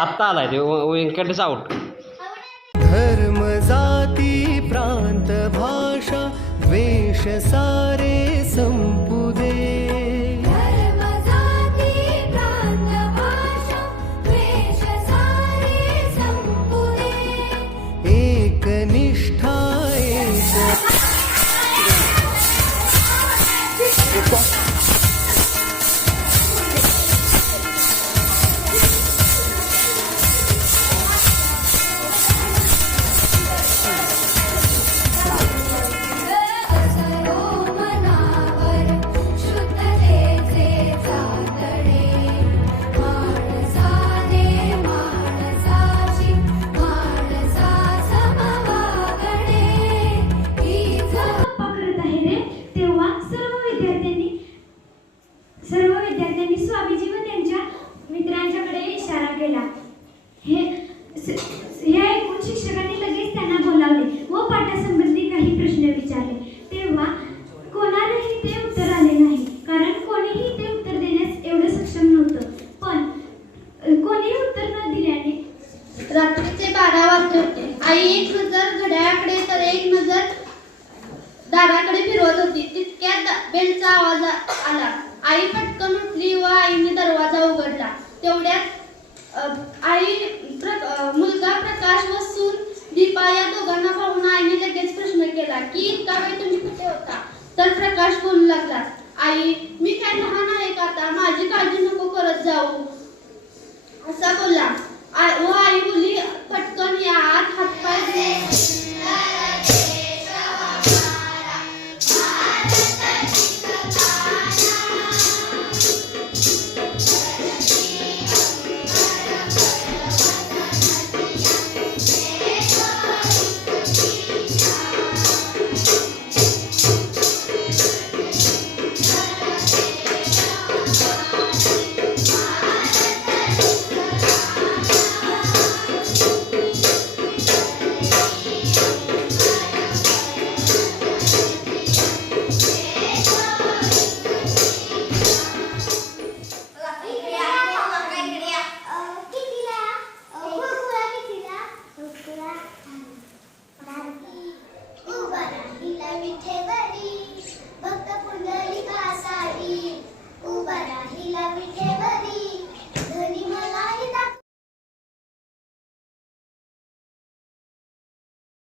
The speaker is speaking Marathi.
आत्ता आलाय ते व्यंकटेश आउट. धर्म जाती प्रांत भाषा वेश सारे संपू दे. धर्म जाती प्रांत भाषा वेश सारे संपू दे. एक निष्ठा एक सर्व विद्यार्थ्यांनी स्वामीजी व त्यांच्या मित्रांच्याकडे इशारा केला. हे ऐकून शिक्षकांनी लगेच त्यांना बोलावले व पाठासंबंधी काही प्रश्न विचारले. तेव्हा कोणालाही ते उत्तर आले नाही, कारण कोणीही ते उत्तर देण्यास एवढं सक्षम नव्हतं. पण कोणीही उत्तर न दिल्याने रात्रीचे 12 वाजले होते. आई एक नजर घड्याळाकडे तर एक नजर दाराकडे फिरवत होती. तितक्यात बेलचा आवाज आला. आई पटकन उठली व आईने दरवाजा उघडला. तेवढ्यात मुलगा प्रकाश व सून दीपा या दोघांना पाहून आईने लगेच प्रश्न केला की इतका वेळ तुम्ही कुठे होता? तर प्रकाश बोलू लागला, आई मी काय लहान आहे का आता? माझी काळजी नको करत जाऊ असा बोलला. व आई बोलली, पटकन या आत हातपाय धुवून भक्त पुंडलिकासाठी उभा राहिला विठे